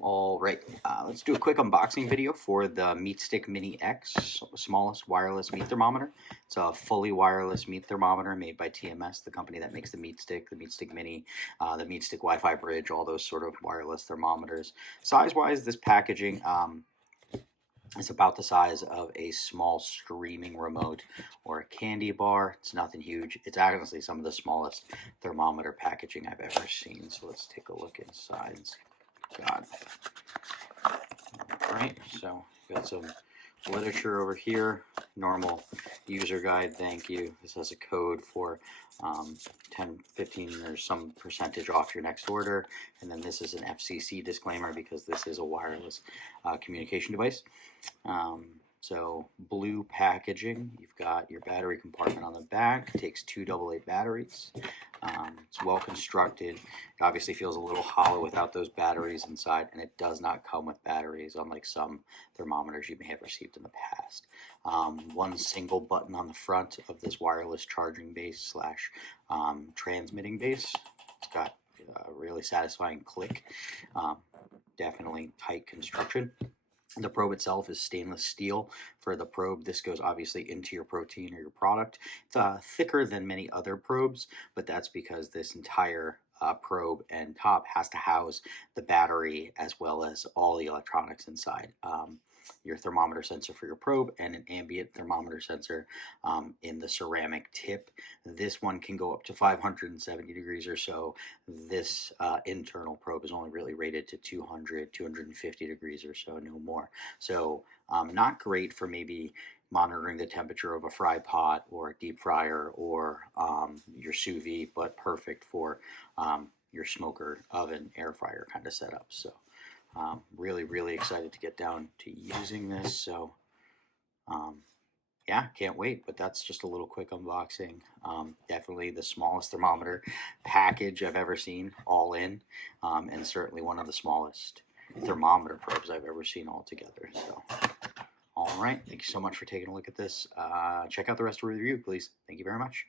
All right, let's do a quick unboxing video for the Meatstick Mini X, smallest wireless meat thermometer. It's a fully wireless meat thermometer made by TMS, the company that makes the Meatstick Mini, the Meatstick Wi-Fi Bridge, all those sort of wireless thermometers. Size-wise, this packaging is about the size of a small streaming remote or a candy bar. It's nothing huge. It's honestly some of the smallest thermometer packaging I've ever seen. So let's take a look inside. God. Right, so got some literature over here, normal user guide, thank you. This has a code for 10, 15 or some percentage off your next order. And then this is an FCC disclaimer because this is a wireless communication device. So blue packaging, you've got your battery compartment on the back, it takes 2 AA batteries. It's well constructed. It obviously feels a little hollow without those batteries inside, and it does not come with batteries, unlike some thermometers you may have received in the past. One single button on the front of this wireless charging base slash transmitting base. It's got a really satisfying click. Definitely tight construction. The probe itself is stainless steel. For the probe, this goes obviously into your protein or your product. It's thicker than many other probes, but that's because this entire probe and top has to house the battery as well as all the electronics inside. Your thermometer sensor for your probe and an ambient thermometer sensor in the ceramic tip. This one can go up to 570 degrees or so. This internal probe is only really rated to 200, 250 degrees or so, no more. So not great for maybe monitoring the temperature of a fry pot or a deep fryer or your sous vide, but perfect for your smoker, oven, air fryer kind of setup. So really excited to get down to using this. So yeah, can't wait. But that's just a little quick unboxing. Definitely the smallest thermometer package I've ever seen, all in, and certainly one of the smallest thermometer probes I've ever seen altogether. So all right, thank you so much for taking a look at this. Check out the rest of the review, please. Thank you very much.